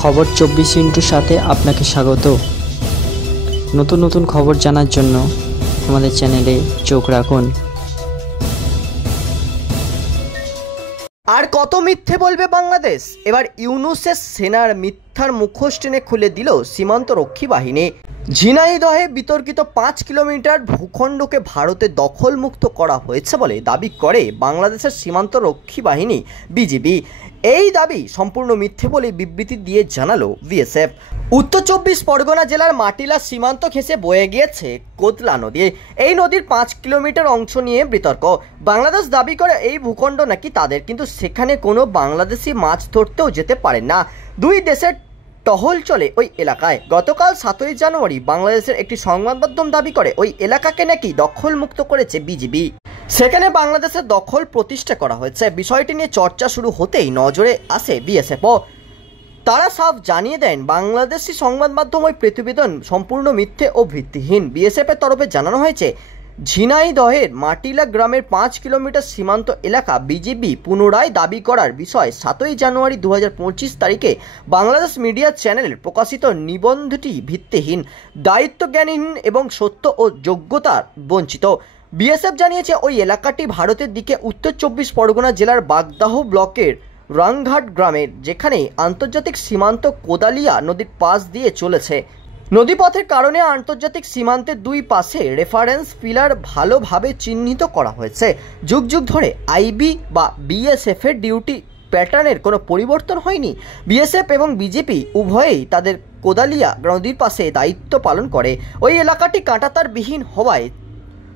খবর 24 সাথে আপনাকে স্বাগত। নতুন নতুন খবর জানার জন্য আমাদের চ্যানেলে চোখ রাখুন। আর কত মিথ্যে বলবে বাংলাদেশ? এবার ইউনূসের সেনার মিথ্যার মুখোশ টেনে খুলে দিল সীমান্ত রক্ষী বাহিনী। ঝিনাইদহে বিতর্কিত 5 কিলোমিটার ভূখণ্ডকে ভারতে দখলমুক্ত করা হয়েছে বলে দাবি করে বাংলাদেশের সীমান্ত রক্ষী বাহিনী বিজিবি। এই দাবি সম্পূর্ণ মিথ্যে বলে বিবৃতি দিয়ে জানালো বিএসএফ। উত্তর 24 পরগনা জেলার মাটিলা সীমান্ত ঘেঁষে বয়ে গিয়েছে কোদলা নদী। এই নদীর 5 কিলোমিটার অংশ নিয়ে বিতর্ক। বাংলাদেশ দাবি করে এই ভূখণ্ড নাকি তাদের, কিন্তু সেখানে কোনো বাংলাদেশি মাছ ধরতেও যেতে পারেন না। দুই দেশের টহল চলে ওই এলাকায়। গতকাল 7ই জানুয়ারি বাংলাদেশের একটি সংবাদ মাধ্যম দাবি করে ওই এলাকাকে নাকি দখলমুক্ত করেছে বিজিবি। সেখানে বাংলাদেশের দখল প্রতিষ্ঠা করা হয়েছে। বিষয়টি নিয়ে চর্চা শুরু হতেই নজরে আসে বিএসএফও। তারা সাফ জানিয়ে দেন বাংলাদেশি সংবাদ মাধ্যম ওই প্রতিবেদন সম্পূর্ণ মিথ্যে ও ভিত্তিহীন। বিএসএফের তরফে জানানো হয়েছে, ঝিনাইদহের মাটিলা গ্রামের 5 কিলোমিটার সীমান্ত এলাকা বিজিবি পুনরায় দাবি করার বিষয়ে 7ই জানুয়ারি 2025 তারিখে বাংলাদেশ মিডিয়া চ্যানেলে প্রকাশিত নিবন্ধটি ভিত্তিহীন, দায়িত্বজ্ঞানহীন এবং সত্য ও যোগ্যতার বঞ্চিত। বিএসএফ জানিয়েছে ওই এলাকাটি ভারতের দিকে উত্তর 24 পরগনা জেলার বাগদাহ ব্লকের রাংঘাট গ্রামের, যেখানে আন্তর্জাতিক সীমান্ত কোদালিয়া নদীর পাশ দিয়ে চলেছে। নদীপথের কারণে আন্তর্জাতিক সীমান্তের দুই পাশে রেফারেন্স পিলার ভালোভাবে চিহ্নিত করা হয়েছে। যুগ যুগ ধরে আইবি বা বিএসএফ এর ডিউটি প্যাটার্নের কোনো পরিবর্তন হয়নি। বিএসএফ এবং বিজেপি উভয়েই তাদের কোদালিয়া নদীর পাশে দায়িত্ব পালন করে। ওই এলাকাটি কাঁটাতারবিহীন হওয়ায়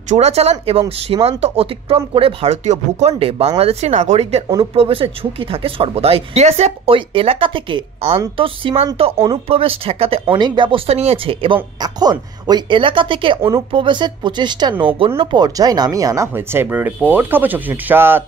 চোরাচালান এবং সীমান্ত অতিক্রম করে ভারতীয় ভূখণ্ডে বাংলাদেশি নাগরিকদের অনুপ্রবেশের ঝুঁকি থাকে সর্বদাই। বিএসএফ ওই এলাকা থেকে আন্তঃসীমান্ত অনুপ্রবেশ ঠেকাতে অনেক ব্যবস্থা নিয়েছে এবং এখন ওই এলাকা থেকে অনুপ্রবেশের প্রচেষ্টা নগণ্য পর্যায়ে নামিয়ে আনা হয়েছে। রিপোর্ট খবর 24/7।